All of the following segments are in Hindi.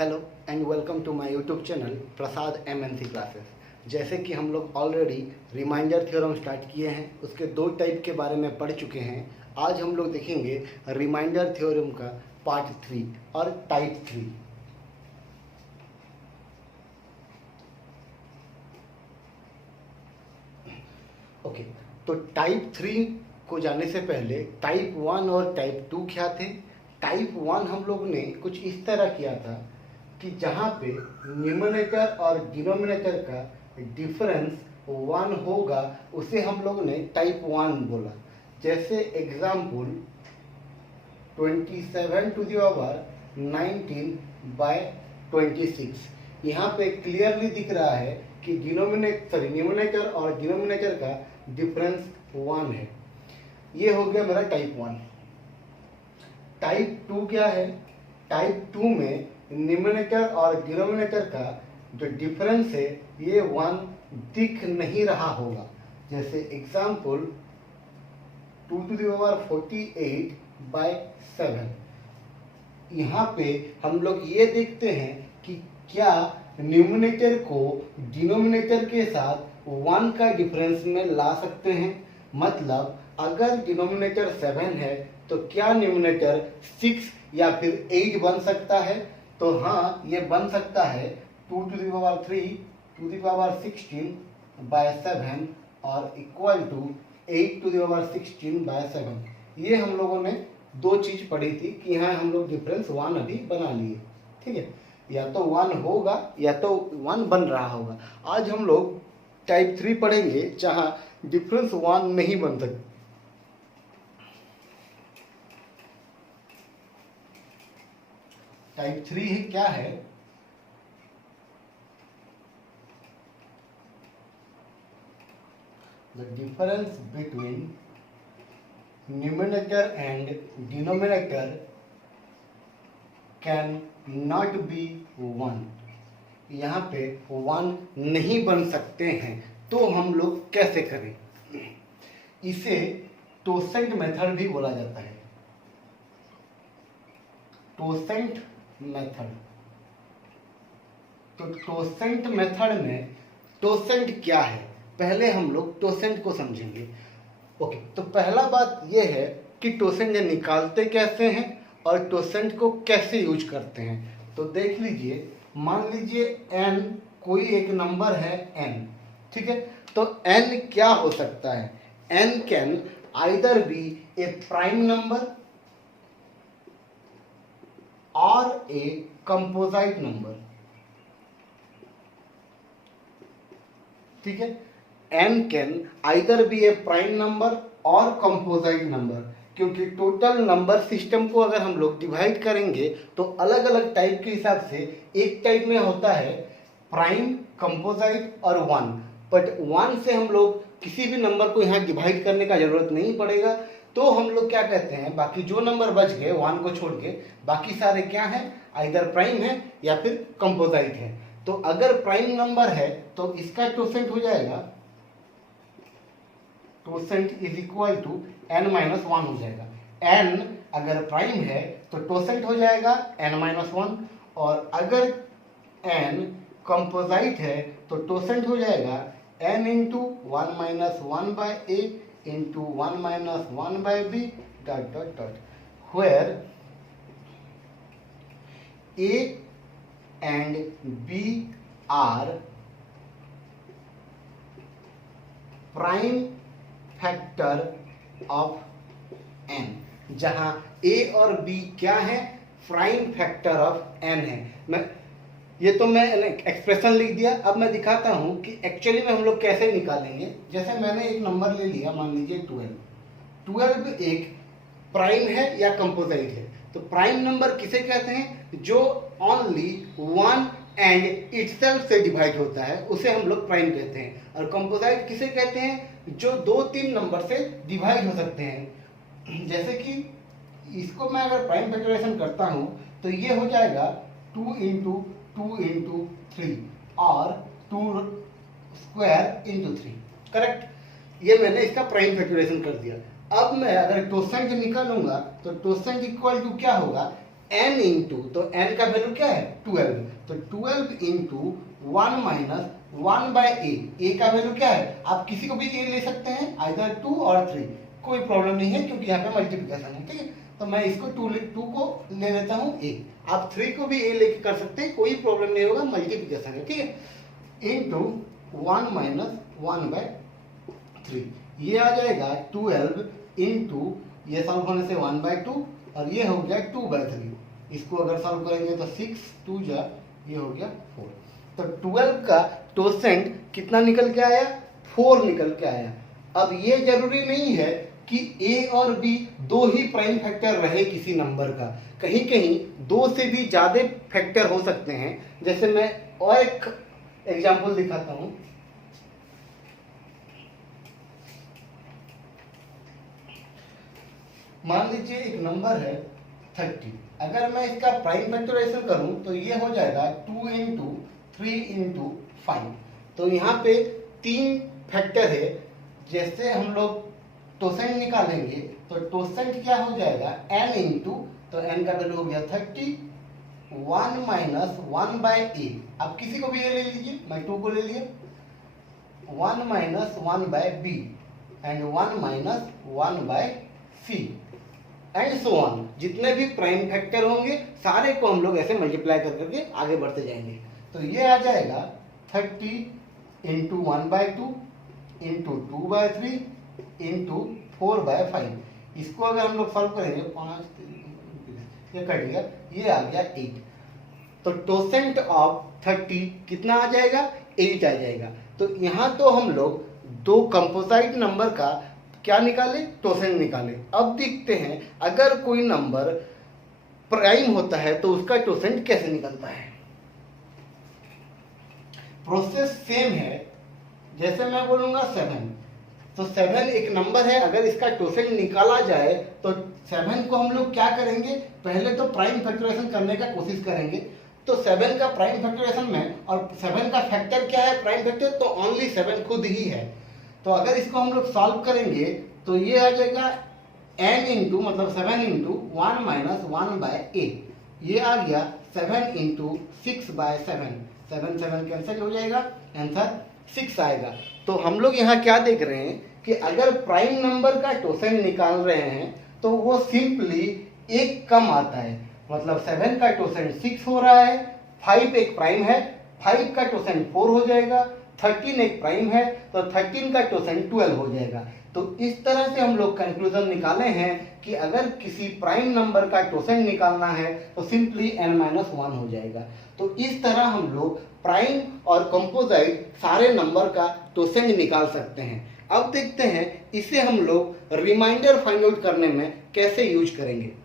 Hello and welcome to my YouTube channel Prasad MNC classes. जैसे कि हम लोग ऑलरेडी रिमाइंडर थ्योरम स्टार्ट किए हैं, उसके दो टाइप के बारे में पढ़ चुके हैं। आज हम लोग देखेंगे रिमाइंडर थ्योरम का पार्ट 3 और टाइप 3। ओके, तो टाइप 3 को जाने से पहले टाइप 1 और टाइप 2 क्या थे। टाइप 1 हम लोग ने कुछ इस तरह किया था कि जहाँ पे न्यूमरेटर और डिनोमिनेटर का डिफरेंस 1 होगा उसे हम लोग ने टाइप 1 बोला। जैसे example 27 to the power 19 by 26। यहाँ पे क्लियरली दिख रहा है कि न्यूमरेटर और डिनोमिनेटर का डिफरेंस 1 है। ये हो गया मेरा टाइप 1। टाइप 2 क्या है? टाइप 2 में न्यूमरेटर और डिनोमिनेटर का जो डिफरेंस है ये 1 दिख नहीं रहा होगा। जैसे example 2 to the power 48 by 7। यहाँ पे हम लोग ये देखते हैं कि क्या न्यूमरेटर को डिनोमिनेटर के साथ 1 का डिफरेंस में ला सकते हैं। मतलब अगर डिनोमिनेटर 7 है तो क्या न्यूमरेटर 6 या फिर 8 बन सकता है? तो हाँ, ये बन सकता है 2 to the power 3 to the power 16 by 7 और equal to 8 to the power 16 by 7। ये हम लोगों ने दो चीज पढ़ी थी कि यहाँ हम लोग डिफरेंस 1 अभी बना लिए। ठीक है, या तो 1 होगा या तो 1 बन रहा होगा। आज हम लोग टाइप 3 पढ़ेंगे जहाँ डिफरेंस 1 नहीं बन सकता। टाइप 3 है क्या है? The difference between numerator and denominator can not be 1। यहाँ पे 1 नहीं बन सकते हैं, तो हम लोग कैसे करें? इसे टोसेंट मेथड भी बोला जाता है। टोसेंट मेथड। तो टोसेंट मेथड में टोसेंट क्या है, पहले हम लोग टोसेंट को समझेंगे। ओके, तो पहला बात यह है कि टोसेंट निकालते कैसे हैं और टोसेंट को कैसे यूज करते हैं। तो देख लीजिए, मान लीजिए n कोई एक नंबर है n। ठीक है, तो n क्या हो सकता है? n can either be a prime number और ए कंपोजिट नंबर। ठीक है, n can either be a prime number और कंपोजिट नंबर, क्योंकि टोटल नंबर सिस्टम को अगर हम लोग डिवाइड करेंगे तो अलग अलग टाइप के हिसाब से एक टाइप में होता है प्राइम, कंपोजिट और 1। बट 1 से हम लोग किसी भी नंबर को यहाँ डिवाइड करने का जरूरत नहीं पड़ेगा। तो हम लोग क्या कहते हैं, बाकी जो नंबर बच गए 1 को छोड़ के बाकी सारे क्या हैं, आइदर प्राइम है या फिर कंपोजिट है। तो अगर प्राइम नंबर है तो इसका टोसेंट हो जाएगा, टोसेंट इज इक्वल टू n-1 हो जाएगा। n अगर प्राइम है तो टोसेंट हो जाएगा n-1, और अगर n कंपोजिट है तो टोसेंट हो जाएगा n into 1 - 1 by a into 1 - 1 by b dot dot dot, where a and b are prime factor of n। जहां a और b क्या है? प्राइम फैक्टर ऑफ n है। मैं एक्सप्रेशन लिख दिया। अब मैं दिखाता हूं कि एक्चुअली में हम लोग कैसे निकालेंगे। जैसे मैंने एक नंबर ले लिया, मान लीजिए 12 एक प्राइम है या कंपोजिट है। तो प्राइम नंबर किसे कहते हैं? जो ओनली 1 एंड इटसेल्फ से डिवाइड होता है उसे हम लोग प्राइम कहते हैं। और कंपोजिट किसे कहते हैं? जो 2-3 नंबर से डिवाइड हो सकते हैं। जैसे कि इसको मैं अगर प्राइम फैक्टराइजेशन करता हूं तो ये हो जाएगा 2 इंटू 2 इंटू 3 और 2 स्क्वायर इंटू 3। करेक्ट, ये मैंने इसका प्राइम फैक्टराइजेशन कर दिया। अब मैं अगर टोसेंट निकालूंगा तो टोसेंट इक्वल टू क्या होगा? n इंटू, तो n का वैल्यू क्या है 12, तो 12 इंटू 1 माइनस 1 बाय a का वैल्यू क्या है, आप किसी को भी a ले सकते हैं, आइदर 2 और 3, कोई प्रॉब्लम नहीं है क्योंकि यहाँ पे मल्टीप्लिकेशन है, ठीक है। तो मैं इसको 2 को ले लेता हूँ a, आप 3 को भी a लेके कर सकते हैं, कोई प्रॉब्लम नहीं होगा, मल्टीप्लिकेशन है, ठीक है। इंटू 1 माइनस 1 बाय 3, ये आ जाएगा 12 इंटू, ये सॉल्व होने से 1 बाय 2 और ये हो गया 2 बाय 3, इसको अगर सॉल्व करेंगे तो 6 2 जा, ये हो गया 4, तो 12 का टोसेंट कितना निकल के आया, 4 निकल के आया। अब ये जरूरी नहीं है कि a और b दो ही प्राइम फैक्टर रहे किसी नंबर का, कहीं कहीं दो से भी ज्यादा फैक्टर हो सकते हैं। जैसे मैं और एक एग्जांपल दिखाता हूं, मान लीजिए एक नंबर है 30, अगर मैं इसका प्राइम फैक्टराइजेशन करूं तो ये हो जाएगा 2 इंटू 3 इंटू 5, तो यहाँ पे 3 फैक्टर है। जैसे हम लोग टोसेंट निकालेंगे तो टोसेंट क्या हो जाएगा n इंटू, तो n का वैल्यू हो गया 30, 1 माइनस 1 बाय a, आप किसी को भी a ले लीजिए, मैं 2 को ले लिया, 1 minus 1 by b and 1 minus 1 by c and so on, जितने भी प्राइम फैक्टर होंगे सारे को हम लोग ऐसे मल्टीप्लाई कर करके आगे बढ़ते जाएंगे। तो ये आ जाएगा 30 into 1 by 2 into 2 by 3 into 4 by 5, इसको अगर हम लोग सॉल्व करेंगे 5 ये कट गया, ये आ गया 8, तो टोसेंट ऑफ 30 कितना आ जाएगा 8 आ जाएगा। तो यहाँ तो हम लोग दो कंपोजिट नंबर का क्या निकाले, टोसेंट निकाले। अब देखते हैं अगर कोई नंबर प्राइम होता है तो उसका टोसेंट कैसे निकलता है। प्रोसेस सेम है, जैसे मैं बोलूंगा 7, तो 7 एक नंबर है, अगर इसका टोसेंट निकाला जाए तो 7 को हम लोग क्या करेंगे, पहले तो प्राइम फैक्टराइजेशन करने का कोशिश करेंगे। तो 7 का प्राइम फैक्टराइजेशन में, और 7 का फैक्टर क्या है प्राइम फैक्टर, तो ओनली 7 खुद ही है। तो अगर इसको हम लोग सॉल्व करेंगे तो ये आ जाएगा n इंटू, मतलब 7 इंटू 1 माइनस 1 बाय a, ये आ गया 7 इंटू 6 बाय 7, 7 7 कैंसिल हो जाएगा, आंसर 6 आएगा। तो हम लोग यहाँ क्या देख रहे हैं कि अगर प्राइम नंबर का टोसेंट निकाल रहे हैं तो वो सिंपली एक कम आता है, मतलब 7 का टोसेंट 6 हो रहा है, 5 एक प्राइम है, 5 का टोसेंट 4 हो जाएगा, 13 एक प्राइम है तो 13 का टोसेंट 12 हो जाएगा। तो इस तरह से हम लोग कंक्लूजन निकाले हैं कि अगर किसी प्राइम नंबर का टोसेंट निकालना है तो सिंपली n-1 हो जाएगा। तो इस तरह हम लोग प्राइम और कंपोजिट सारे नंबर का टोसेंट निकाल सकते हैं। अब देखते हैं इसे हम लोग रिमाइंडर फाइंड आउट करने में कैसे यूज करेंगे।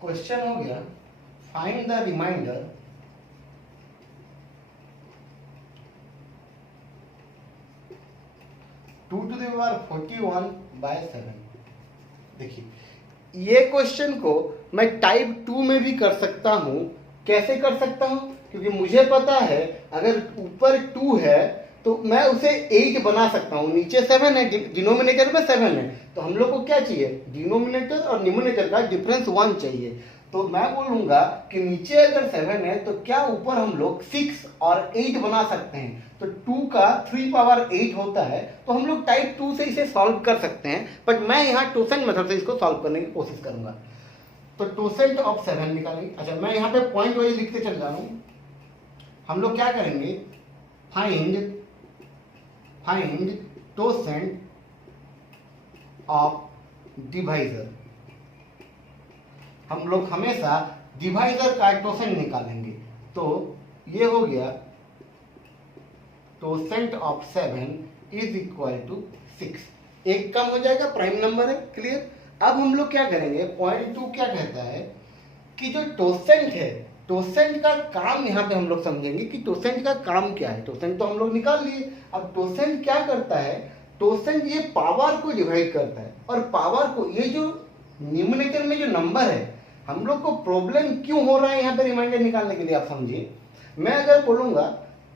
क्वेश्चन हो गया find the remainder two to the power 41 by 7। देखिए ये क्वेश्चन को मैं टाइप 2 में भी कर सकता हूं। कैसे कर सकता हूं, क्योंकि मुझे पता है अगर ऊपर 2 है तो मैं उसे 8 बना सकता हूं, नीचे 7 है, डिनोमिनेटर में 7 है, तो हम लोग को क्या चाहिए, डिनोमिनेटर और न्यूमरेटर का डिफरेंस 1 चाहिए। तो मैं बोलूंगा कि नीचे अगर 7 है तो क्या ऊपर हम लोग 6 और 8 बना सकते हैं, तो 2 का 3 पावर 8 होता है, तो हम लोग टाइप 2 से इसे सॉल्व कर सकते हैं। बट मैं यहाँ टोसेंट मेथड से इसको सॉल्व करने की कोशिश करूंगा। तो टोसेंट ऑफ 7 निकालेंगे। अच्छा, मैं यहाँ पे पॉइंट वाइज लिखते चल रहा हूँ। हम लोग क्या करेंगे, फाइंड टोसेंट ऑफ डिवाइजर। हम लोग हमेशा डिवाइजर का टोसेंट निकालेंगे। तो ये हो गया टोसेंट ऑफ 7 इज इक्वल टू 6, एक कम हो जाएगा, प्राइम नंबर है, क्लियर। अब हम लोग क्या करेंगे, पॉइंट 2 क्या कहता है कि जो टोसेंट है, टोसेंट का काम यहाँ पे हम लोग समझेंगे कि टोसेंट का काम क्या है। टोसेंट तो हम लोग निकाल लिए, अब टोसेंट क्या करता है, टोसेंट ये पावर को डिवाइड करता है, और पावर को, ये जो न्यूमरेटर में जो नंबर है, हम लोग को प्रॉब्लम क्यों हो रहा है यहाँ पे रिमाइंडर निकालने के लिए, आप समझिए। मैं अगर बोलूंगा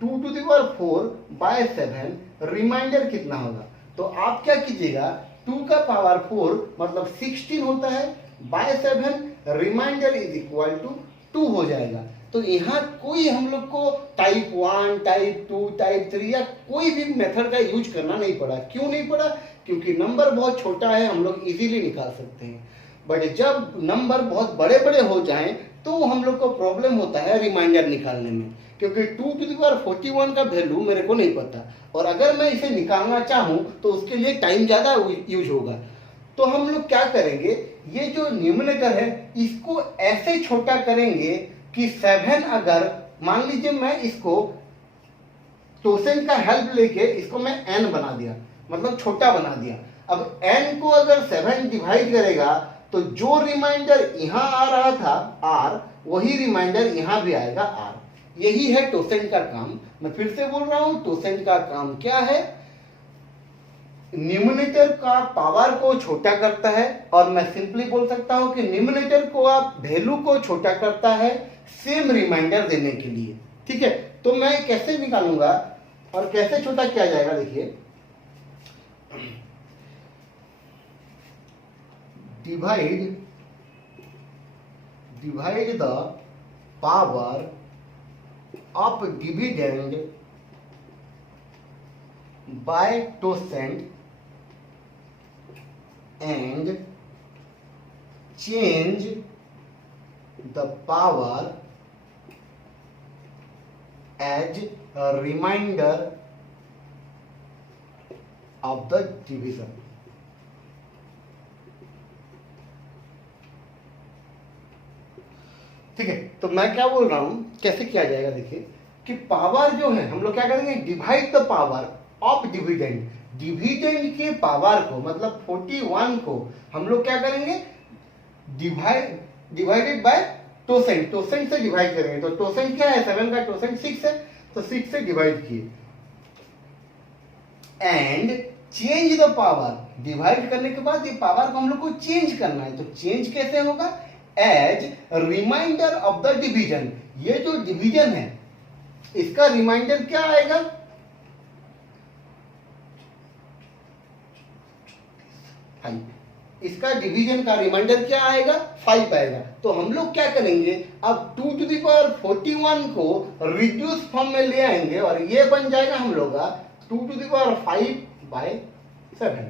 2 to the power 4 by 7 reminder कितना होगा, तो आप क्या कीजिएगा, 2 का पावर 4 मतलब 16 होता है, by 7 remainder is equal to 2 हो जाएगा। तो यहाँ कोई हम लोग को टाइप 1, टाइप 2, टाइप 3 या कोई भी मेथड का यूज करना नहीं पड़ा। क्यों नहीं पड़ा? क्योंकि नंबर बहुत छोटा है, हम लोग इजीली निकाल सकते हैं। बट जब नंबर बहुत बड़े बड़े हो जाएं तो हम लोग को प्रॉब्लम होता है रिमाइंडर निकालने में, क्योंकि 2 to the power 41 का वैल्यू मेरे को नहीं पता, और अगर मैं इसे निकालना चाहूं तो उसके लिए टाइम ज़्यादा यूज होगा। तो हम लोग क्या करेंगे, ये जो न्यूमरेटर है इसको ऐसे छोटा करेंगे कि 7 अगर मान लीजिए मैं इसको टोसेंट का हेल्प लेके इसको मैं n बना दिया, मतलब छोटा बना दिया। अब n को अगर 7 डिवाइड करेगा तो जो रिमाइंडर यहां आ रहा था r, वही रिमाइंडर यहां भी आएगा r। यही है टोसेंट का काम। मैं फिर से बोल रहा हूं, टोसेंट का काम क्या है, न्यूमरेटर का पावर को छोटा करता है, और मैं सिंपली बोल सकता हूं कि न्यूमरेटर को आप वैल्यू को छोटा करता है सेम रिमाइंडर देने के लिए। ठीक है, तो मैं कैसे निकालूंगा और कैसे छोटा किया जाएगा, देखिए। Divide the power of dividend by quotient and change the power as a reminder of the division। ठीक है, तो मैं क्या बोल रहा हूं, कैसे किया जाएगा, देखिए कि पावर जो है हम लोग क्या करेंगे, divide the power of dividend. Dividend के पावर को मतलब 41 को हम लोग क्या करेंगे, डिवाइडेड बाय टोसेंट, टोसेंट से डिवाइड करेंगे। तो टोसेंट क्या है, 7 का टोसेंट 6 है, तो 6 से डिवाइड किए। And change the power, divide करने के बाद ये पावर को हम लोग को चेंज करना है। तो चेंज कैसे होगा, as remainder of the division. ये जो डिवीजन है इसका रिमाइंडर क्या आएगा, इसका डिवीजन का रिमाइंडर क्या आएगा, 5 आएगा। तो हम लोग क्या करेंगे, अब 2 to the power 41 को रिड्यूस फॉर्म में ले आएंगे, और ये बन जाएगा हम लोग का 2 to the power 5/7।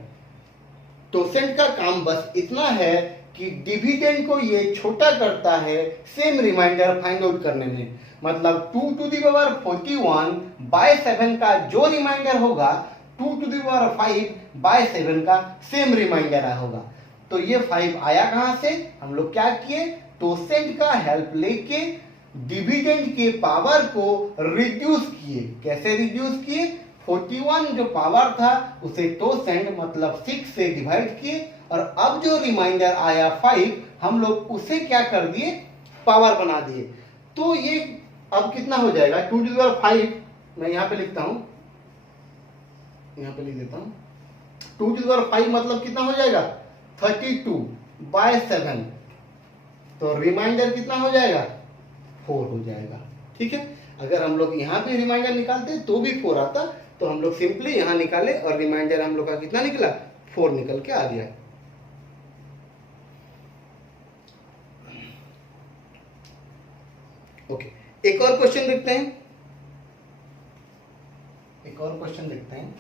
टोसेंट का काम बस इतना है कि डिविडेंड को ये छोटा करता है सेम रिमाइंडर फाइंड आउट करने में। मतलब 2 to the power 41/7 का जो रिमाइंडर होगा 2 to the power 5/7 का सेम रिमाइंडर होगा। तो ये 5 आया कहां से, हम लोग क्या किए, टोसेंट का हेल्प लेके डिविडेंड के पावर को रिड्यूस किए। कैसे रिड्यूस किए, 41 जो पावर था उसे टोसेंट मतलब 6 से डिवाइड किए, और अब जो रिमाइंडर आया 5 हम लोग उसे क्या कर दिए, पावर बना दिए। तो ये अब कितना हो जाएगा, 2 to the power 5, मैं यहां पे लिखता हूं, यहां पे लिख देता हूं, 2 to the power 5 मतलब कितना हो जाएगा, 32/7। तो रिमाइंडर कितना हो जाएगा, 4 हो जाएगा। ठीक है, अगर हम लोग यहां पे रिमाइंडर निकालते तो भी 4 आता, तो हम लोग सिंपली यहां निकाले और रिमाइंडर हम लोग का कितना निकला, 4 निकल के आ गया। ओके, एक और क्वेश्चन देखते हैं, एक और क्वेश्चन देखते हैं।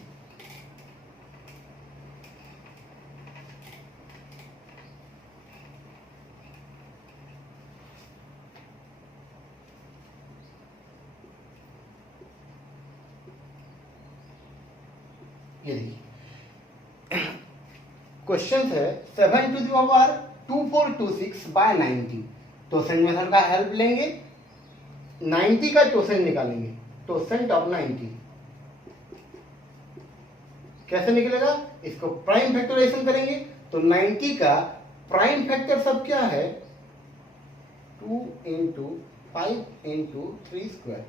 ये देखिए क्वेश्चन है 7 to the power 2426/90। टोसेंट मेथड का हेल्प लेंगे, 90 का टोसेंट निकालेंगे, टोसेंट ऑफ 90 कैसे निकलेगा, इसको प्राइम फैक्टराइजेशन करेंगे। तो 90 का प्राइम फैक्टर सब क्या है, 2 × 5 × 3 स्क्वायर,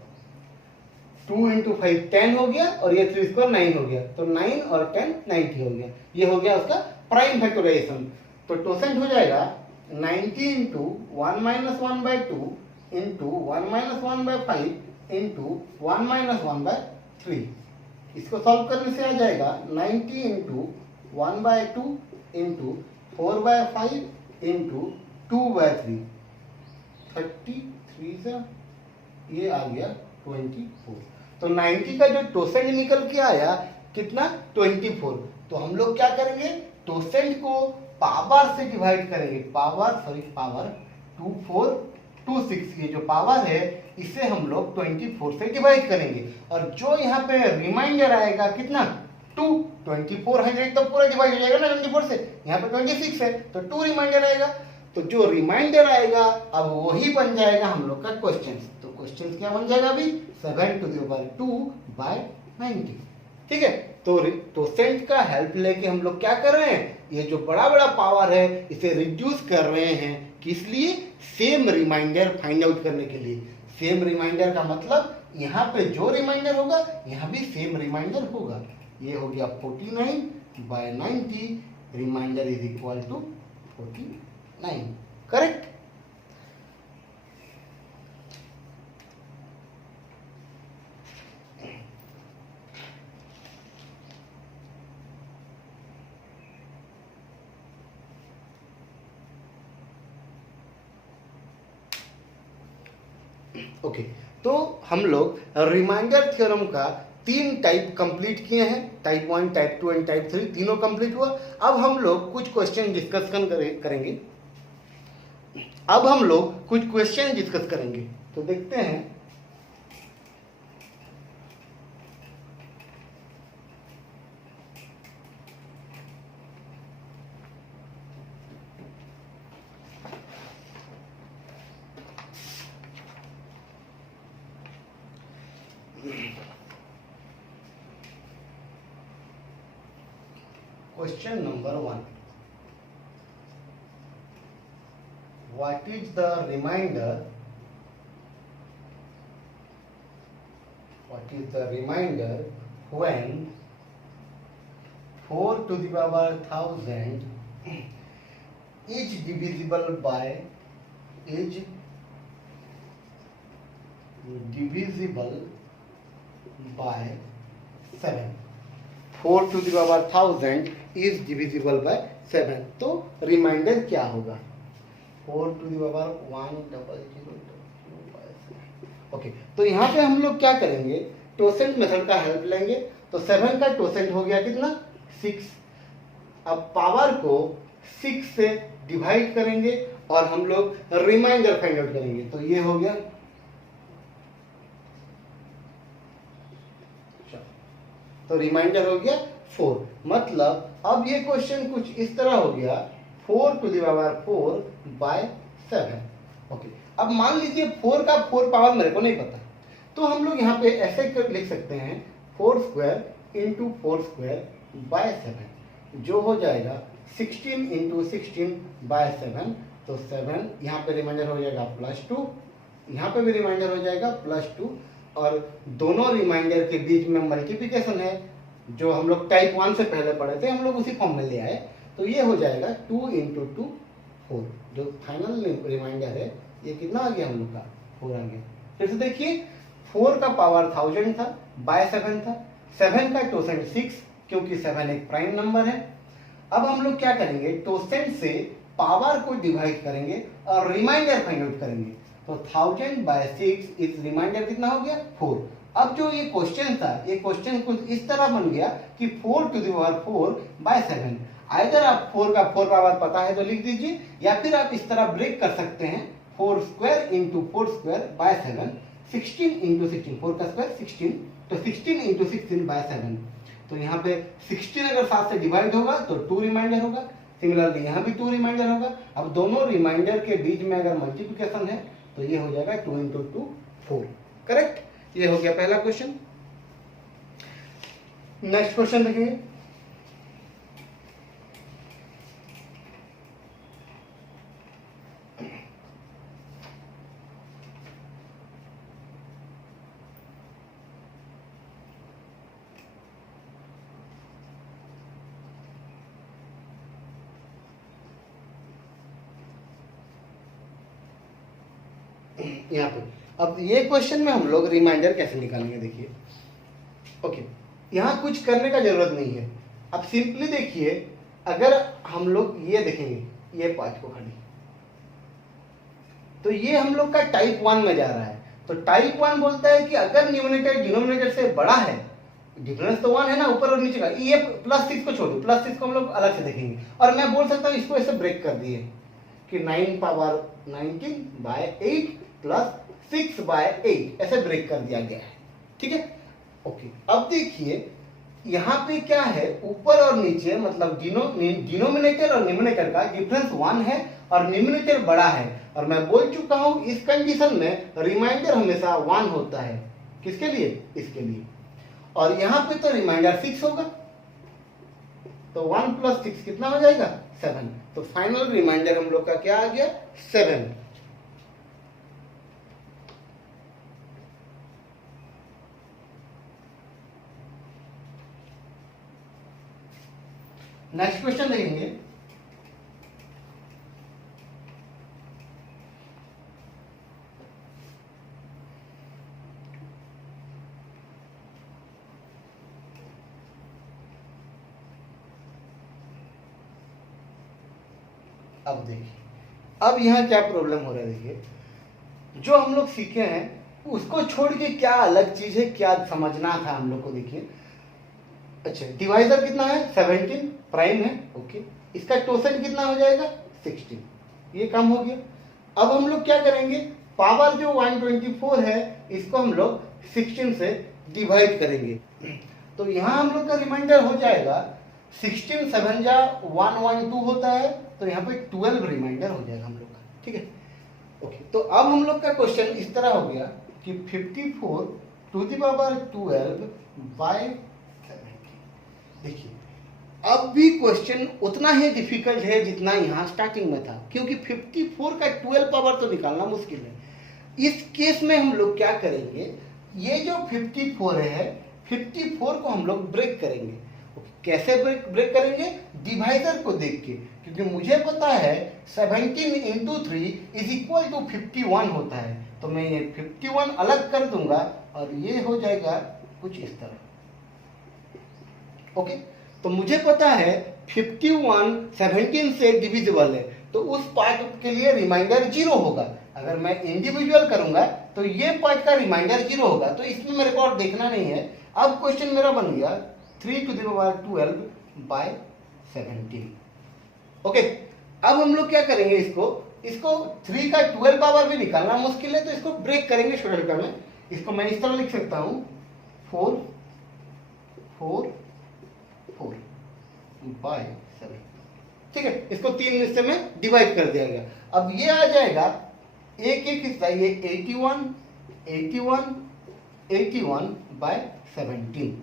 2 × 5 10 हो गया, और ये 3 स्क्वायर 9 हो गया। तो 9 और 10 90 हो गया। ये हो गया उसका प्राइम फैक्टराइजेशन। तो टोसेंट हो जाएगा 90 इंटू 1-1/2 इंटू 1-1/5 इंटू 1-1/3। इसको सॉल्व करने से आ जाएगा 90 इंटू 1/2 इंटू 4/5 इंटू 2/3, 33 से ये आ गया 24। तो 90 का जो टोसेंट निकल के आया कितना 24। तो हम लोग क्या करेंगे, टोसेंट को पावर से डिवाइड करेंगे, पावर 2426, ये जो पावर है इसे हम लोग 24 से डिवाइड करेंगे। और जो यहाँ पे रिमाइंडर आएगा कितना 2, 2400 तो पूरा डिवाइड हो जाएगा ना 24 से, यहाँ पे 26 है तो 2 रिमाइंडर आएगा। तो जो रिमाइंडर आएगा अब वही बन जाएगा हम लोग का क्वेश्चन। तो क्वेश्चन क्या बन जाएगा अभी 7^2/90। ठीक है, तो टोसेंट का हेल्प लेके हम लोग क्या कर रहे हैं, ये जो बड़ा बड़ा पावर है इसे रिड्यूस कर रहे हैं, किस लिए, सेम रिमाइंडर फाइंड आउट करने के लिए। सेम रिमाइंडर का मतलब यहाँ पे जो रिमाइंडर होगा यहाँ भी सेम रिमाइंडर होगा। ये हो गया 49/90, remainder is equal to 49, correct. Okay, तो हम लोग रिमाइंडर थ्योरम का 3 टाइप कंप्लीट किए हैं, टाइप 1, टाइप 2 एंड टाइप 3, तीनों कंप्लीट हुआ। अब हम लोग कुछ क्वेश्चन डिस्कस करेंगे। अब हम लोग कुछ क्वेश्चन डिस्कस करेंगे, तो देखते हैं। Question number 1. What is the remainder? What is the remainder when 4 to the power 1000 is divisible by 7? 4 to the power 1000 is divisible by 7, तो रिमाइंडर क्या होगा, 4 to the power 10000/7। ओके, तो यहाँ पे हम लोग क्या करेंगे, टोसेंट मेथड का हेल्प लेंगे। तो 7 का टोसेंट हो गया कितना 6। अब पावर को 6 से डिवाइड करेंगे और हम लोग रिमाइंडर फाइंड आउट करेंगे। तो ये हो गया, तो रिमाइंडर हो गया 4। मतलब अब ये क्वेश्चन कुछ इस तरह हो गया 4 to the power 4/7। ओके, अब मान लीजिए 4 का 4 पावर मेरे को नहीं पता, तो हम लोग यहाँ पे ऐसे लिख सकते हैं 4² × 4²/7, जो हो जाएगा 16 × 16/7। तो 7 यहाँ पे रिमाइंडर हो जाएगा +2, यहाँ पे भी रिमाइंडर हो जाएगा +2, और दोनों रिमाइंडर के बीच में मल्टीप्लिकेशन है जो हम लोग टाइप 1 से पहले पढ़े थे, हम लोग उसी फॉर्म में ले आए। तो ये हो जाएगा 2 × 2 4, जो फाइनल रिमाइंडर है ये कितना आ गया हम लोग का 4 आ गया। फिर से देखिए 4 का पावर 1000 था, /7 था, 7 का टोसेंट 6, क्योंकि 7 एक प्राइम नंबर है। अब हम लोग क्या करेंगे, टोसेंट से पावर को डिवाइड करेंगे और रिमाइंडर फाइंड आउट करेंगे। तो 1000/6 इस रिमाइंडर कितना हो गया 4। अब जो ये क्वेश्चन था, ये क्वेश्चन कुछ इस तरह बन गया कि 4 to the power 4/7। आइदर आप 4 का 4 पावर पता है तो लिख दीजिए, या फिर आप इस तरह ब्रेक कर सकते हैं 4² × 4²/7, 16 × 16, 4 का स्क्वायर 16, तो 16 × 16/7। तो यहाँ पे 16 अगर 7 से डिवाइड होगा तो 2 रिमाइंडर होगा, सिमिलरली यहाँ भी 2 रिमाइंडर होगा। अब दोनों रिमाइंडर के बीच में अगर मल्टीप्लिकेशन है तो ये हो जाएगा 2 × 2 4, करेक्ट। ये हो गया पहला क्वेश्चन। नेक्स्ट क्वेश्चन देखिए, यहाँ पे अब ये क्वेश्चन में हम लोग रिमाइंडर कैसे निकालेंगे देखिए। ओके, यहाँ कुछ करने का जरूरत नहीं है। अब सिंपली देखिए, अगर हम लोग ये देखेंगे ये पार्ट को खाली, तो ये हम लोग का टाइप 1 में जा रहा है। तो टाइप 1 बोलता है कि अगर न्यूमरेटर डिनोमिनेटर से बड़ा है, डिफरेंस तो 1 है ना ऊपर और नीचे का, ये +6 को छोड़ दो, +6 को हम लोग अलग से देखेंगे। और मैं बोल सकता हूँ इसको ऐसे ब्रेक कर दिए कि 9 पावर 19/8 प्लस 6/8 ऐसे ब्रेक कर दिया गया है। ठीक है, ओके। अब देखिए यहाँ पे क्या है, ऊपर और नीचे मतलब डिनोमिनेटर और न्यूमरेटर का डिफरेंस 1 है और न्यूमरेटर बड़ा है। और मैं बोल चुका हूं इस कंडीशन में रिमाइंडर हमेशा 1 होता है। किसके लिए? इसके लिए। और यहाँ पे तो रिमाइंडर 6 होगा, तो 1 + 6 कितना हो जाएगा? 7। तो फाइनल रिमाइंडर हम लोग का क्या आ गया? 7। नेक्स्ट क्वेश्चन देखेंगे। अब देखिए, अब यहाँ क्या प्रॉब्लम हो रहा है देखिए, जो हम लोग सीखे हैं उसको छोड़ के क्या अलग चीज है, क्या समझना था हम लोग को। देखिए, अच्छा डिवाइजर कितना है? 17 प्राइम है। ओके, इसका टोसेंट कितना हो जाएगा? 16। ये काम हो गया। अब हम लोग क्या करेंगे, पावर जो 124 है इसको हम लोग 16 से डिवाइड करेंगे। तो यहाँ हम लोग का रिमाइंडर हो जाएगा 16 7 जा 112 होता है, तो यहाँ पे 12 रिमाइंडर हो जाएगा हम लोग का। ठीक है, ओके। तो अब हम लोग का क्वेश्चन इस तरह हो गया कि 54 टू द पावर 12/17। देखिए, अब भी क्वेश्चन उतना ही डिफिकल्ट है जितना यहाँ स्टार्टिंग में था, क्योंकि 54 का 12 पावर तो निकालना मुश्किल है। इस केस में हम लोग क्या करेंगे, ये जो 54 है 54 को हम लोग ब्रेक करेंगे। कैसे ब्रेक करेंगे? डिवाइजर को देख के, क्योंकि मुझे पता है 17 × 3 = 51 होता है। तो मैं ये 51 अलग कर दूंगा और ये हो जाएगा कुछ इस तरह। ओके, तो मुझे पता है 51 17 से डिविजिबल है, तो उस पार्ट के लिए रिमाइंडर 0 होगा। अगर मैं इंडिविजुअल करूंगा तो ये पार्ट का रिमाइंडर 0 होगा, तो इसमें मेरे को और देखना नहीं है। अब क्वेश्चन मेरा बन गया 3 to the power 12/17। ओके, अब हम लोग क्या करेंगे, इसको 3 का 12 पावर भी निकालना मुश्किल है, तो इसको ब्रेक करेंगे छोटा में। इसको मैं इस तरह लिख सकता हूं 4 4 4/7। ठीक है, इसको 3 हिस्से में डिवाइड कर दिया गया। अब ये आ जाएगा एक हिस्सा, ये 81 81 81/17।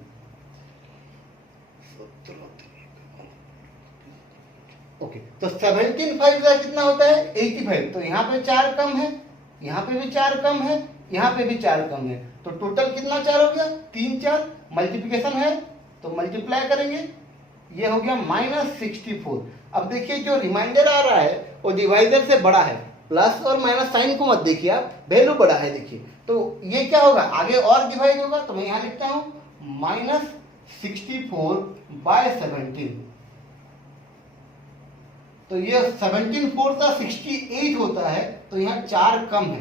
ओके, तो 17 5 का कितना होता है? 85। तो यहाँ पे 4 कम है, यहाँ पे भी 4 कम है, यहाँ पे भी 4 कम है, तो टोटल कितना 4 हो गया? 3 4 मल्टीप्लिकेशन है तो मल्टीप्लाई करेंगे, ये हो गया -64। अब देखिए जो रिमाइंडर आ रहा है वो डिवाइजर से बड़ा है, प्लस और माइनस साइन को मत देखिए आप, वैल्यू बड़ा है देखिए, तो ये क्या होगा, आगे और डिवाइड होगा। तो मैं यहाँ लिखता हूँ -64/17। तो ये 17 4 का 68 होता है, तो यहाँ 4 कम है,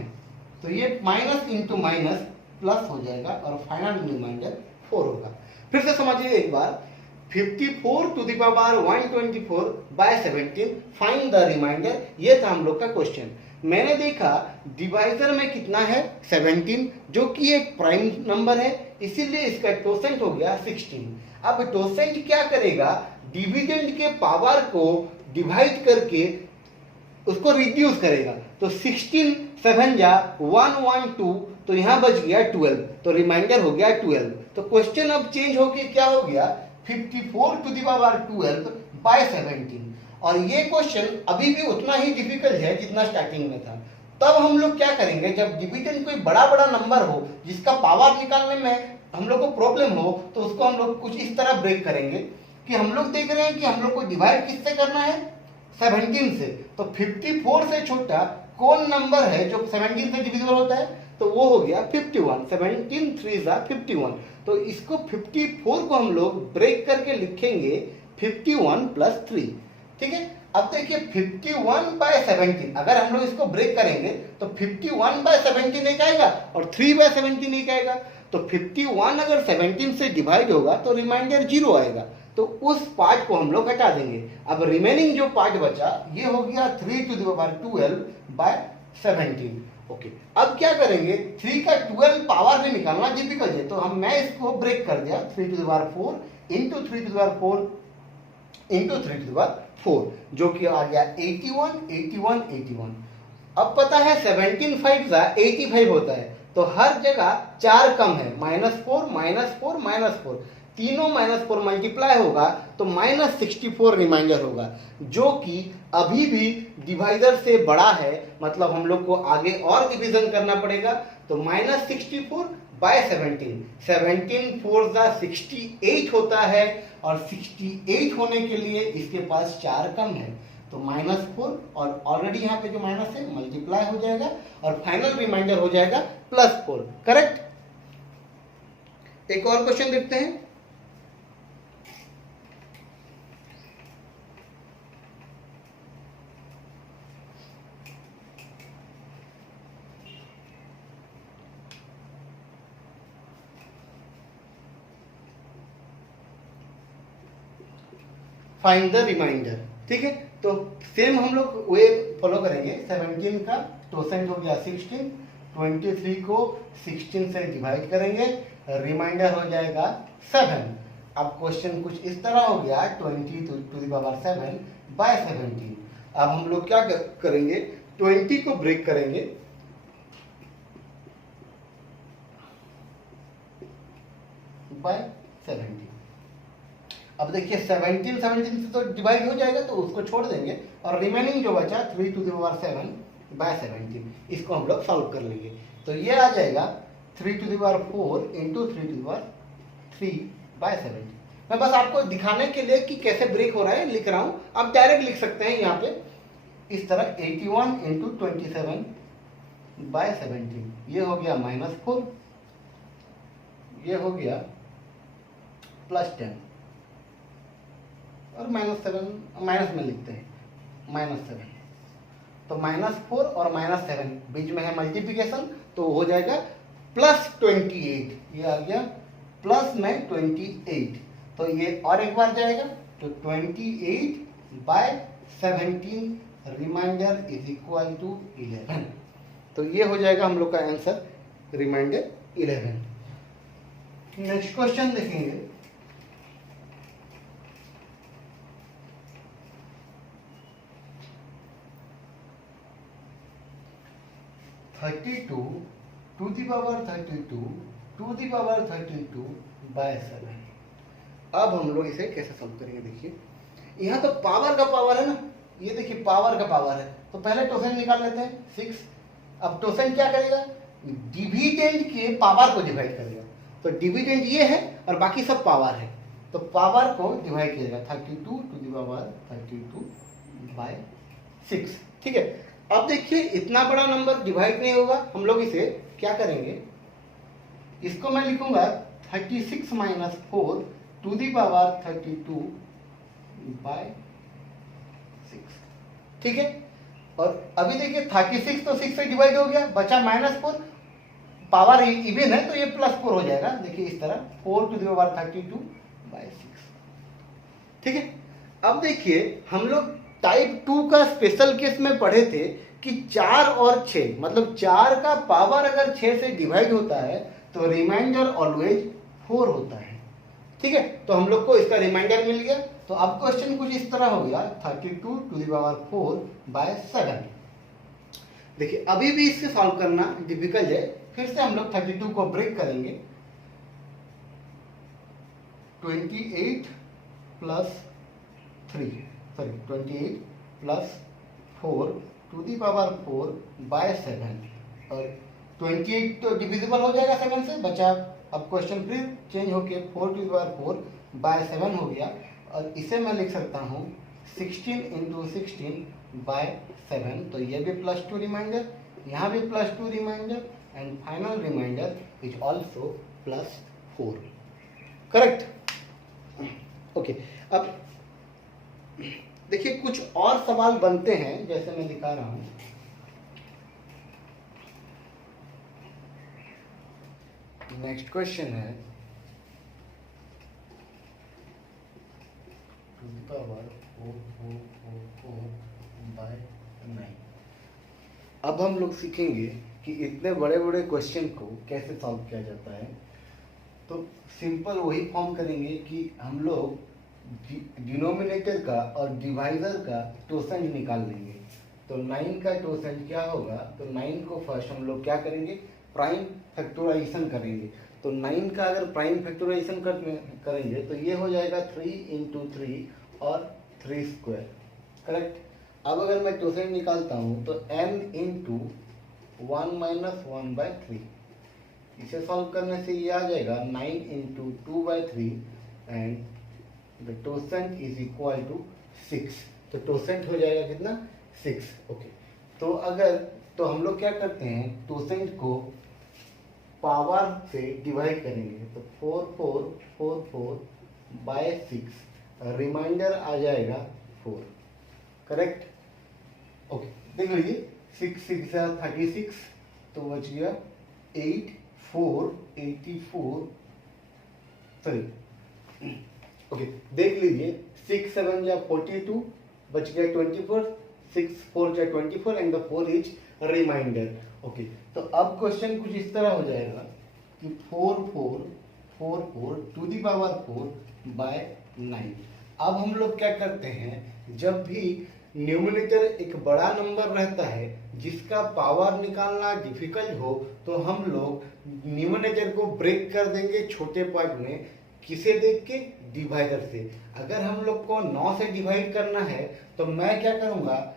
तो ये माइनस इंटू माइनस प्लस हो जाएगा और फाइनल रिमाइंडर 4 होगा। फिर से समझिए एक बार, 54 to the power 124/17 find the remainder, ये था हम लोग का क्वेश्चन। मैंने देखा डिवाइजर में कितना है 17, जो कि एक प्राइम नंबर है, इसीलिए इसका टोसेंट हो गया 16। अब टोसेंट क्या करेगा, डिविडेंड के पावर को डिवाइड करके उसको रिड्यूस करेगा। तो 16 7 जा 112, तो यहाँ बच गया 12, तो रिमाइंडर हो गया 12। तो क्वेश्चन अब चेंज होके क्या हो गया, 54 to the power 12/17। और ये क्वेश्चन अभी भी उतना ही डिफिकल्ट है जितना स्टार्टिंग में था। तब हम लोग क्या करेंगे, जब डिविडेंड कोई बड़ा बड़ा नंबर हो जिसका पावर निकालने में हम लोग को प्रॉब्लम हो, तो उसको हम लोग कुछ इस तरह ब्रेक करेंगे कि हम लोग देख रहे हैं कि हम लोग को डिवाइड किससे करना है, 17 से। तो 54 से छोटा कौन नंबर है जो 17 से डिविजिबल होता है, तो वो हो गया 51। 17 3 जा 51। तो इसको 54 को हम लोग ब्रेक करके लिखेंगे 51 प्लस 3। ठीक है, अब देखिए 51/17, अगर हम लोग इसको ब्रेक करेंगे तो 51/17 एक आएगा और 3/17 एक आएगा। तो 51 अगर 17 से डिवाइड होगा तो रिमाइंडर 0 आएगा, तो उस पार्ट को हम लोग हटा देंगे। अब रिमेनिंग जो पार्ट बचा ये हो गया 3/12/17। ओके, अब क्या करेंगे, 3 का 12 पावर भी निकालना डिफिकल्ट है, तो मैं इसको ब्रेक कर दिया 3/4 इंटू 3/4 इंटू 3/4, जो कि आ गया 81 81 81। अब पता है 17 5 जा 85 होता है, तो हर जगह 4 कम है, -4 -4 -4, तीनों -4 मल्टीप्लाई होगा तो -64 रिमाइंडर होगा, जो कि अभी भी डिवाइडर से बड़ा है। मतलब हम लोग को आगे और डिवीजन करना पड़ेगा, तो -64/17, 17 4 जा 68 होता है, और 68 होने के लिए इसके पास 4 कम है, तो -4 और ऑलरेडी यहाँ पे जो माइनस है मल्टीप्लाई हो जाएगा और फाइनल रिमाइंडर हो जाएगा +4। करेक्ट। एक और क्वेश्चन देखते हैं। Find the remainder. ठीक है, तो सेम हम लोग वे फॉलो करेंगे। 17 का टोसेंट हो गया 16, 23 को 16 से डिवाइड करेंगे, रिमाइंडर हो जाएगा 7। अब क्वेश्चन कुछ इस तरह हो गया 20⁻7/17। अब हम लोग क्या करेंगे, 20 को ब्रेक करेंगे बाय 17। अब देखिए 17 से तो डिवाइड हो जाएगा, तो उसको छोड़ देंगे और रिमेनिंग जो बचा 3⁻7/17, इसको हम लोग सॉल्व कर लेंगे। तो ये आ जाएगा 3⁴ इंटू 3⁻3/17। मैं बस आपको दिखाने के लिए कि कैसे ब्रेक हो रहा है लिख रहा हूँ, आप डायरेक्ट लिख सकते हैं यहाँ पे इस तरह 81 इंटू 27/17, ये हो गया -4, ये हो गया +10 और -7 माइनस में लिखते हैं -7। तो -4 और -7 बीच में है मल्टीप्लिकेशन, तो हो जाएगा +28, ये आ गया प्लस में 28, तो ये और एक बार जाएगा, तो 28/17 रिमाइंडर इज इक्वल टू 11। तो ये हो जाएगा हम लोग का आंसर, रिमाइंडर 11। नेक्स्ट क्वेश्चन देखेंगे। (32)/32 अब हम लोग इसे कैसे सॉल्व करेंगे, देखिए यहाँ तो पावर का पावर है ना, ये देखिए पावर का पावर है, तो पहले टोसेंट निकाल लेते हैं 6। अब टोसेंट क्या करेगा, डिविडेंड के पावर को डिवाइड करेगा, तो डिविडेंड ये है और बाकी सब पावर है, तो पावर को डिवाइड किया जाएगा 32/6। ठीक है, अब देखिए इतना बड़ा नंबर डिवाइड नहीं होगा, हम लोग इसे क्या करेंगे, इसको मैं लिखूंगा 36 - 4 (32/6). ठीक है, और अभी देखिए 36 तो 6 से डिवाइड हो गया, बचा -4, पावर इवन है तो ये +4 हो जाएगा। देखिए इस तरह 4 (32/6). ठीक है, अब देखिए हम लोग टाइप 2 का स्पेशल केस में पढ़े थे कि 4 और 6, मतलब 4 का पावर अगर 6 से डिवाइड होता है तो रिमाइंडर ऑलवेज 4 होता है। ठीक है, तो हम लोग को इसका रिमाइंडर मिल गया। तो अब क्वेश्चन कुछ इस तरह हो गया 32⁴/7। देखिए अभी भी इससे सॉल्व करना डिफिकल्ट है, फिर से हम लोग 32 को ब्रेक करेंगे, 28 + 4 (4)/7, और 28 तो डिविजिबल हो जाएगा 7 से, बचा अब क्वेश्चन फिर चेंज होके 4 (4)/7 हो गया, और इसे मैं लिख सकता हूँ 16 इंटू 16/7, तो ये भी +2 रिमाइंडर, यहाँ भी +2 remainder, and final remainder is also +4। Correct. Okay, अब देखिए कुछ और सवाल बनते हैं, जैसे मैं दिखा रहा हूं। नेक्स्ट क्वेश्चन है 2^444/9। अब हम लोग सीखेंगे कि इतने बड़े बड़े क्वेश्चन को कैसे सॉल्व किया जाता है। तो सिंपल वही फॉर्म करेंगे कि हम लोग डिनोमिनेटर का और डिवाइजर का टोसेंट निकाल लेंगे। तो 9 का टोसेंट क्या होगा, तो 9 को फर्स्ट हम लोग क्या करेंगे, प्राइम फैक्टराइजेशन करेंगे। तो 9 का अगर प्राइम फैक्टराइजेशन करेंगे तो ये हो जाएगा 3 इंटू 3 और 3²। करेक्ट। अब अगर मैं टोसेंट निकालता हूँ तो n इंटू 1 - 1/3, इसे सॉल्व करने से ये आ जाएगा 9 into 2/3 and the quotient is equal to 6। तो टोसेंट हो जाएगा कितना, 6। ओके, तो हम लोग क्या करते हैं, टोसेंट को पावर से डिवाइड करेंगे। तो 4444/6, रिमाइंडर आ जाएगा 4। करेक्ट। ओके, देख लीजिए 6 6 36, तो बच गया 8 4 84। सॉरी, ओके, देख लीजिए 6 7 42, बच गया 24, 6 4 24 and the 4 is remainder. Okay, तो अब क्वेश्चन कुछ इस तरह हो जाएगा कि 4444/9। अब हम लोग क्या करते हैं, जब भी न्यूमरेटर एक बड़ा नंबर रहता है जिसका पावर निकालना डिफिकल्ट हो, तो हम लोग न्यूमरेटर को ब्रेक कर देंगे छोटे पार्ट में। किसे देख के, डिवाइडर से। अगर हम लोग को 9 से डिवाइड करना है तो मैं क्या करूंगा,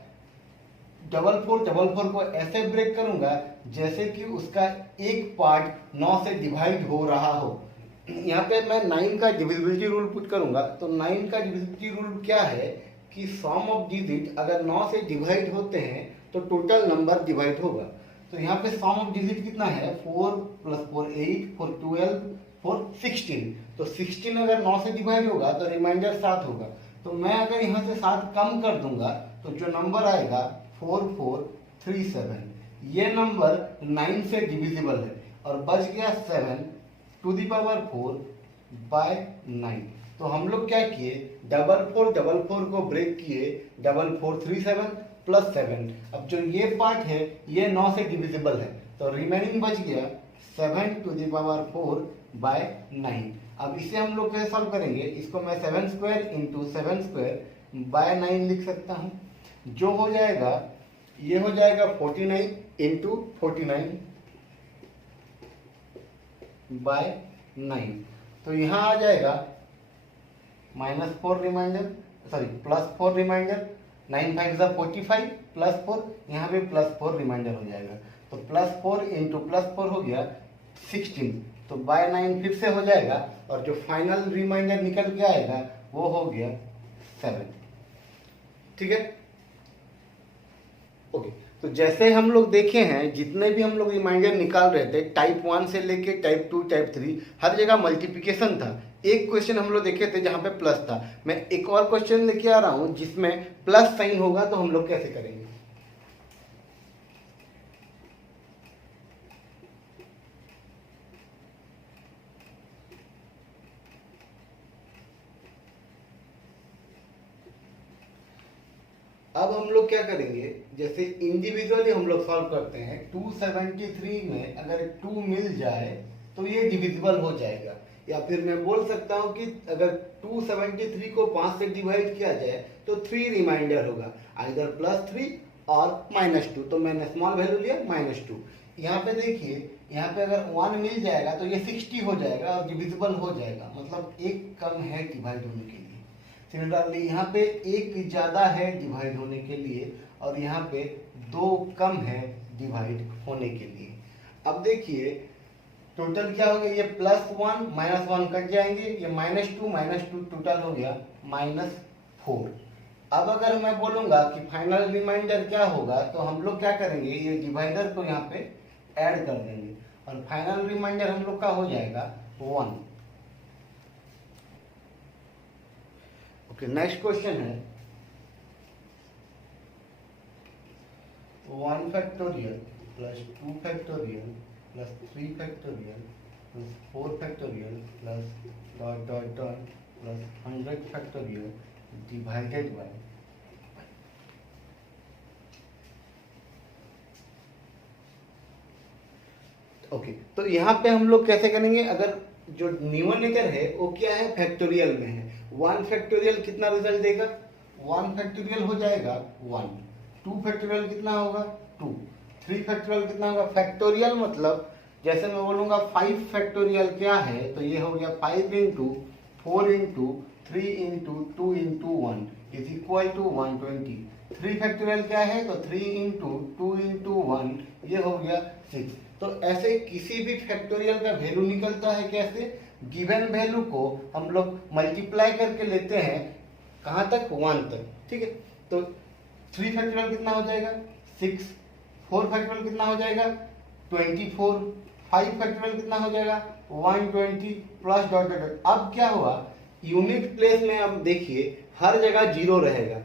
4444 को ऐसे ब्रेक करूंगा जैसे कि उसका एक पार्ट 9 से डिवाइड हो रहा हो। यहाँ पे मैं 9 का डिविजिबिलिटी रूल पुट करूंगा। तो 9 का डिविजिबिलिटी रूल क्या है कि सम ऑफ डिजिट अगर 9 से डिवाइड होते हैं तो टोटल नंबर डिवाइड होगा। तो यहाँ पे सम ऑफ डिजिट कितना है, 4 + 4 8, 4 12, 4 16। तो 16 अगर 9 से डिवाइड होगा तो रिमाइंडर 7 होगा। तो मैं अगर यहाँ से 7 कम कर दूंगा तो जो नंबर आएगा 4437, ये नंबर 9 से डिविजिबल है और बच गया 7^4/9। तो हम लोग क्या किए, 4444 को ब्रेक किए, 4437 + 7। अब जो ये पार्ट है ये 9 से डिविजिबल है, तो रिमेनिंग बच गया 7^4/9। अब इसे हम लोग कैसे सॉल्व करेंगे, इसको मैं 7² इंटू 7²/9 लिख सकता हूँ, जो हो जाएगा, ये हो जाएगा 49 इंटू 49/9। तो यहाँ आ जाएगा -4 रिमाइंडर, सॉरी +4 रिमाइंडर, 9 5 45 +4, यहाँ भी +4 रिमाइंडर हो जाएगा। तो +4 इंटू +4 हो गया 16। तो बाय 9 फिर से हो जाएगा और जो फाइनल रिमाइंडर निकल के आएगा वो हो गया 7। ठीक है। ओके, तो जैसे हम लोग देखे हैं, जितने भी हम लोग रिमाइंडर निकाल रहे थे टाइप 1 से लेके टाइप 2 टाइप 3, हर जगह मल्टीप्लिकेशन था। एक क्वेश्चन हम लोग देखे थे जहां पे प्लस था। मैं एक और क्वेश्चन लेके आ रहा हूं जिसमें प्लस साइन होगा, तो हम लोग कैसे करेंगे। अब हम लोग क्या करेंगे, जैसे इंडिविजुअली हम लोग सॉल्व करते हैं। 273 में अगर 2 मिल जाए तो ये डिविजिबल हो जाएगा, या फिर मैं बोल सकता हूं कि अगर 273 को 5 से डिवाइड किया जाए तो 3 रिमाइंडर होगा, आइदर +3 और -2। तो मैंने स्मॉल वैल्यू लिया -2। यहाँ पे देखिए, यहाँ पे अगर 1 मिल जाएगा तो ये 60 हो जाएगा और डिविजिबल हो जाएगा, मतलब एक कम है डिवाइड होने के लिए। सिमिलरली यहाँ पे एक ज़्यादा है डिवाइड होने के लिए और यहाँ पे 2 कम है डिवाइड होने के लिए। अब देखिए टोटल क्या हो गया, ये +1 -1 कट जाएंगे, ये -2 टोटल हो गया -4। अब अगर मैं बोलूंगा कि फाइनल रिमाइंडर क्या होगा, तो हम लोग क्या करेंगे, ये डिवाइडर को यहाँ पे ऐड कर देंगे और फाइनल रिमाइंडर हम लोग का हो जाएगा 1। ओके, नेक्स्ट क्वेश्चन है 1 factorial plus 2 factorial plus 3 factorial plus 4 factorial plus dot dot dot plus 100 factorial divided by okay. तो यहाँ पे हम लोग कैसे करेंगे, अगर जो न्यूमरेटर है वो क्या है, फैक्टोरियल में है। 1 फैक्टोरियल कितना रिजल्ट देगा, 1 फैक्टोरियल हो जाएगा 1, 2 फैक्टोरियल कितना होगा 2, 3 फैक्टोरियल कितना होगा, फैक्टोरियल मतलब जैसे मैं बोलूंगा 5 फैक्टोरियल क्या है, तो ये हो गया 5 into 4 into 3 into 2 into 1 is equal to 120। 3 factorial क्या है, तो 3 इंटू 2 इंटू 1 ये हो गया 6। तो ऐसे किसी भी फैक्टोरियल का वैल्यू निकलता है कैसे, गिवन वैल्यू को हम लोग मल्टीप्लाई करके लेते हैं कहाँ तक, 1 तक, ठीक है। तो 3 फैक्टोरियल कितना हो जाएगा 6, 4 फैक्टोरियल कितना हो जाएगा 24, 5 फैक्टोरियल कितना हो जाएगा 120 प्लस डॉट डॉट डॉट। अब क्या हुआ, यूनिट प्लेस में अब देखिए हर जगह 0 रहेगा,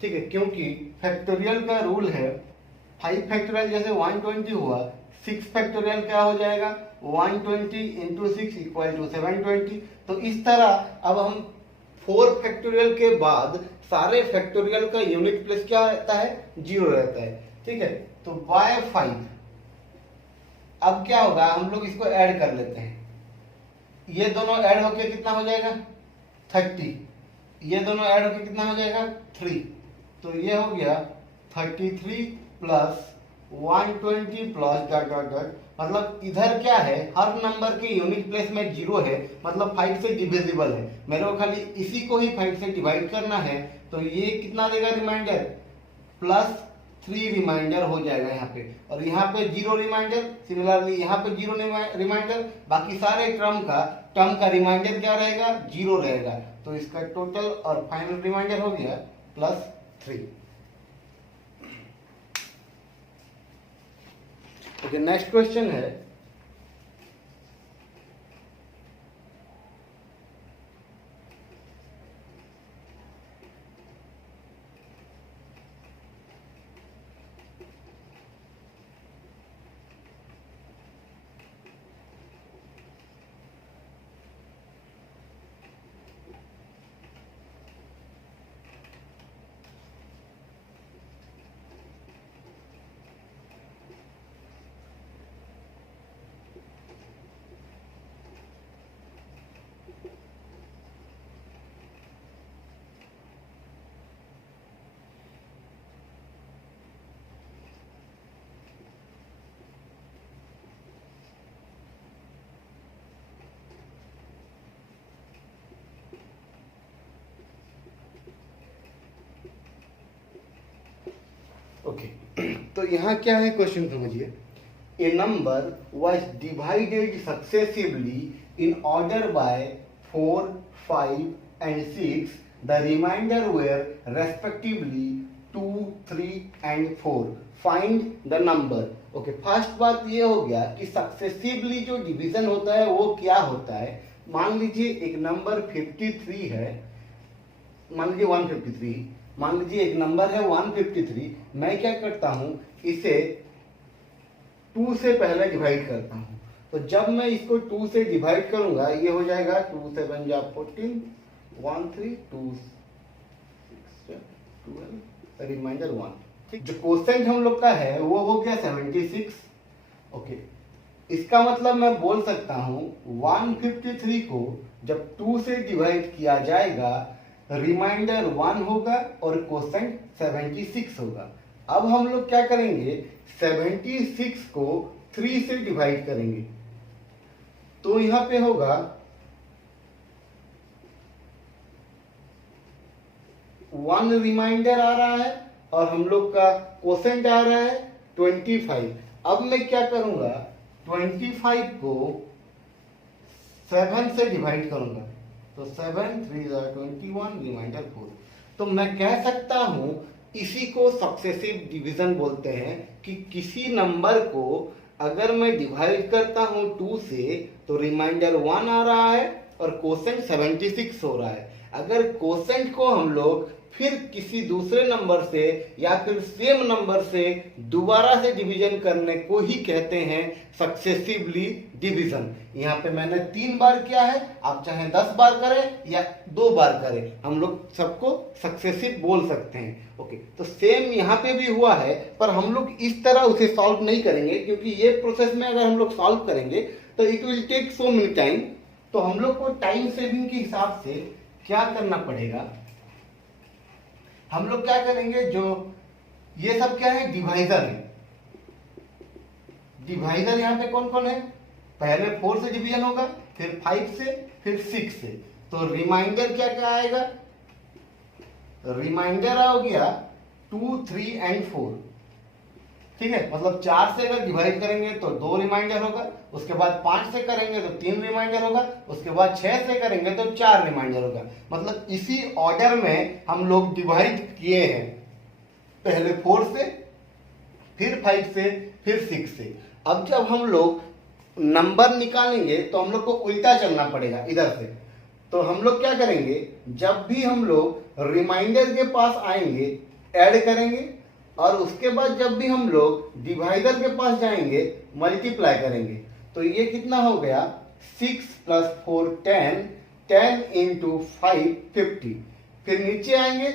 ठीक है, क्योंकि फैक्टोरियल का रूल है 5 फैक्टोरियल जैसे 120 हुआ, 6 फैक्टोरियल क्या हो जाएगा 120 इंटू 6 इक्वल टू 720। तो इस तरह अब हम 4 फैक्टोरियल के बाद सारे फैक्टोरियल का यूनिट प्लेस क्या रहता है, 0 रहता है, ठीक है। तो बाय 5 अब क्या होगा, हम लोग इसको ऐड कर लेते हैं, ये दोनों ऐड होके कितना हो जाएगा 30, ये दोनों ऐड होके कितना हो जाएगा 3, तो ये हो गया 33 plus 120 plus dot dot dot, मतलब इधर क्या है, हर नंबर के यूनिट प्लेस में 0 है, मतलब 5 से डिविजिबल है, मेरे को खाली इसी को ही 5 से डिवाइड करना है। तो ये कितना देगा रिमाइंडर, प्लस 3 रिमाइंडर हो जाएगा यहाँ पे, और यहाँ पे 0 रिमाइंडर, सिमिलरली यहाँ पे 0 रिमाइंडर, बाकी सारे टर्म का रिमाइंडर क्या रहेगा 0 रहेगा। तो इसका टोटल और फाइनल रिमाइंडर हो गया प्लस 3। ओके, नेक्स्ट क्वेश्चन है ओके तो यहाँ क्या है क्वेश्चन समझिए, ए number was divided successively in order by 4, 5 and 6, the remainder were respectively 2, 3 and 4, find the number। Okay, first बात ये हो गया कि सक्सेसिवली जो डिवीजन होता है वो क्या होता है। मान लीजिए एक नंबर 53 है, मान लीजिए 153, मान लीजिए एक नंबर है 153, मैं क्या करता हूं, इसे 2 से पहले डिवाइड करता हूं। तो जब मैं इसको 2 से डिवाइड करूंगा ये हो जाएगा 2 7 जा 14, 1 3 2 6 12 रिमाइंडर 1, ठीक। जो क्वेश्चन हम लोग का है वो हो गया 76। ओके, इसका मतलब मैं बोल सकता हूं 153 को जब 2 से डिवाइड किया जाएगा रिमाइंडर 1 होगा और क्वोशेंट 76 होगा। अब हम लोग क्या करेंगे, 76 को 3 से डिवाइड करेंगे, तो यहां पे होगा 1 रिमाइंडर आ रहा है और हम लोग का क्वोशेंट आ रहा है 25। अब मैं क्या करूंगा, 25 को 7 से डिवाइड करूंगा, तो 7 3 21 रिमाइंडर 4। तो मैं कह सकता हूं इसी को सक्सेसिव डिवीजन बोलते हैं कि किसी नंबर को अगर मैं डिवाइड करता हूं 2 से तो रिमाइंडर 1 आ रहा है और कोसेंट 76 हो रहा है। अगर कोसेंट को हम लोग फिर किसी दूसरे नंबर से या फिर सेम नंबर से दोबारा से डिवीजन करने को ही कहते हैं सक्सेसिवली डिवीजन। यहाँ पे मैंने 3 बार किया है, आप चाहे 10 बार करें या 2 बार करें, हम लोग सबको सक्सेसिव बोल सकते हैं। ओके, तो सेम यहाँ पे भी हुआ है, पर हम लोग इस तरह उसे सॉल्व नहीं करेंगे क्योंकि ये प्रोसेस में अगर हम लोग सॉल्व करेंगे तो it will take so many time. तो हम लोग को टाइम सेविंग के हिसाब से क्या करना पड़ेगा, हम लोग क्या करेंगे, जो ये सब क्या है, डिवाइजर है। डिवाइजर यहाँ पे कौन कौन है, पहले 4 से डिवीजन होगा, फिर 5 से, फिर 6 से। तो रिमाइंडर क्या क्या आएगा, रिमाइंडर आ गया 2, 3 एंड 4। ठीक है, मतलब 4 से अगर डिवाइड करेंगे तो 2 रिमाइंडर होगा, उसके बाद 5 से करेंगे तो 3 रिमाइंडर होगा, उसके बाद 6 से करेंगे तो 4 रिमाइंडर होगा। मतलब इसी ऑर्डर में हम लोग डिवाइड किए हैं, पहले 4 से, फिर 5 से, फिर 6 से। अब जब हम लोग नंबर निकालेंगे तो हम लोग को उल्टा चलना पड़ेगा इधर से। तो हम लोग क्या करेंगे, जब भी हम लोग रिमाइंडर के पास आएंगे ऐड करेंगे, और उसके बाद जब भी हम लोग डिवाइडर के पास जाएंगे मल्टीप्लाई करेंगे। तो ये कितना हो गया, 6 + 4 10, 10 × 5 50। फिर नीचे आएंगे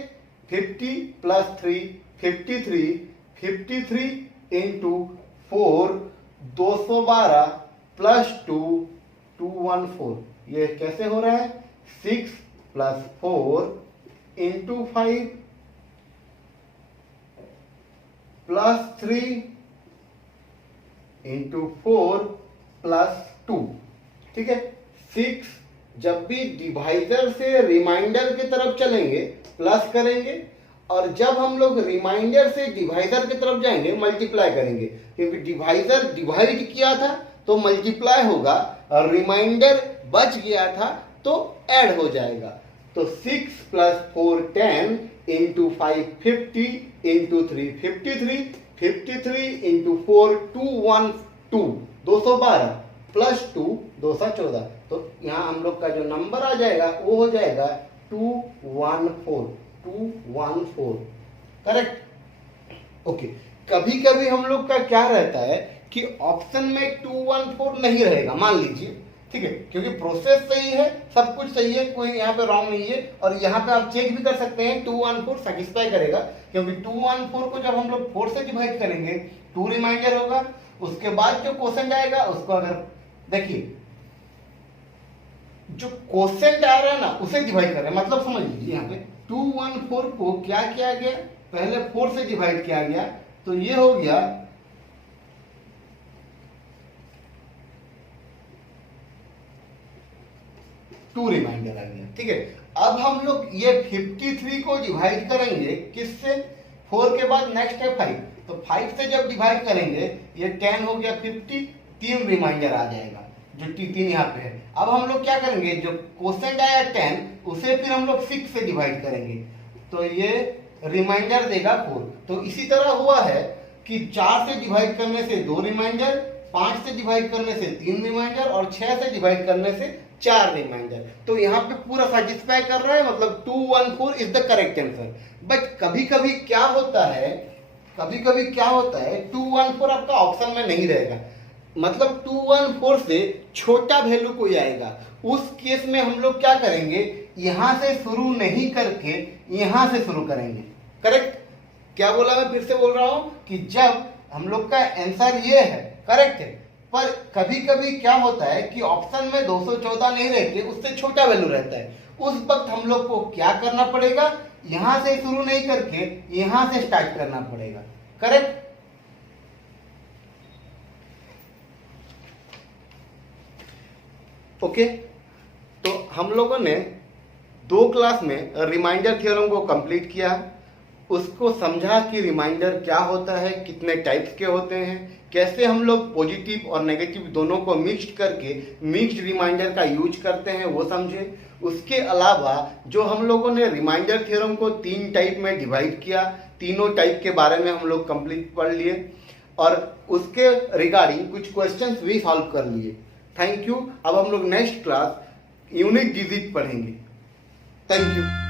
50 + 3 53, 53 × 4 212 + 2 214। ये कैसे हो रहा है, 6 + 4 × 5 + 3 × 4 + 2। ठीक है, 6 जब भी डिवाइजर से रिमाइंडर की तरफ चलेंगे प्लस करेंगे, और जब हम लोग रिमाइंडर से डिवाइजर की तरफ जाएंगे मल्टीप्लाई करेंगे, क्योंकि डिवाइजर डिवाइड किया था तो मल्टीप्लाई होगा, और रिमाइंडर बच गया था तो ऐड हो जाएगा। तो 6 + 4 10 × 5 50 × 3 53, 53 × 4 212 212 + 2 214। तो यहाँ हम लोग का जो नंबर आ जाएगा वो हो जाएगा 214। करेक्ट। ओके, कभी कभी हम लोग का क्या रहता है कि ऑप्शन में 214 नहीं रहेगा, मान लीजिए, ठीक है, क्योंकि प्रोसेस सही है, सब कुछ सही है, कोई यहाँ पे रॉन्ग नहीं है। और यहाँ पे आप चेक भी कर सकते हैं 214 सेटिस्फाई करेगा, क्योंकि 214 को जब हम लोग 4 से डिवाइड करेंगे 2 रिमाइंडर होगा, उसके बाद जो क्वोशेंट आएगा उसको अगर देखिए, जो क्वोशेंट आ रहा है ना उसे डिवाइड कर रहे हैं, मतलब समझ लीजिए यहाँ पे 214 को क्या किया गया, पहले 4 से डिवाइड किया गया, तो ये हो गया 2 रिमाइंडर आ गया। ठीक है, अब हम लोग ये 53 को डिवाइड करेंगे किससे, 4 के बाद नेक्स्ट है 5, तो 5 से जब डिवाइड करेंगे ये 10 हो गया 50, 3 रिमाइंडर आ जाएगा, जो 3 यहाँ पे है। अब हम लोग क्या करेंगे, जो क्वोशेंट आया 10 उसे फिर हम लोग 6 से डिवाइड करेंगे, तो ये रिमाइंडर देगा 4। तो इसी तरह हुआ है कि 4 से डिवाइड करने से 2 रिमाइंडर, 5 से डिवाइड करने से 3 रिमाइंडर, और 6 से डिवाइड करने से 4 रिमाइंडर। तो यहाँ पे पूरा सेटिस्फाई कर रहा है, मतलब 214 is the correct answer. But कभी कभी क्या होता है, 214 आपका ऑप्शन में नहीं रहेगा, मतलब 214 से छोटा वैल्यू कोई आएगा, उस केस में हम लोग क्या करेंगे, यहां से शुरू नहीं करके यहां से शुरू करेंगे। करेक्ट, क्या बोला, मैं फिर से बोल रहा हूं कि जब हम लोग का आंसर ये है, करेक्ट है, पर कभी कभी क्या होता है कि ऑप्शन में 214 नहीं रहते, उससे छोटा वैल्यू रहता है, उस वक्त हम लोग को क्या करना पड़ेगा, यहां से शुरू नहीं करके यहां से स्टार्ट करना पड़ेगा। करेक्ट। ओके, तो हम लोगों ने 2 क्लास में रिमाइंडर थ्योरम को कंप्लीट किया, उसको समझा कि रिमाइंडर क्या होता है, कितने टाइप्स के होते हैं, कैसे हम लोग पॉजिटिव और नेगेटिव दोनों को मिक्स्ड करके मिक्स्ड रिमाइंडर का यूज करते हैं वो समझे। उसके अलावा जो हम लोगों ने रिमाइंडर थ्योरम को 3 टाइप में डिवाइड किया, तीनों टाइप के बारे में हम लोग कंप्लीट पढ़ लिए और उसके रिगार्डिंग कुछ क्वेश्चंस भी सॉल्व कर लिए। Thank you. अब हम लोग नेक्स्ट क्लास यूनिट डिजिट पढ़ेंगे। Thank you.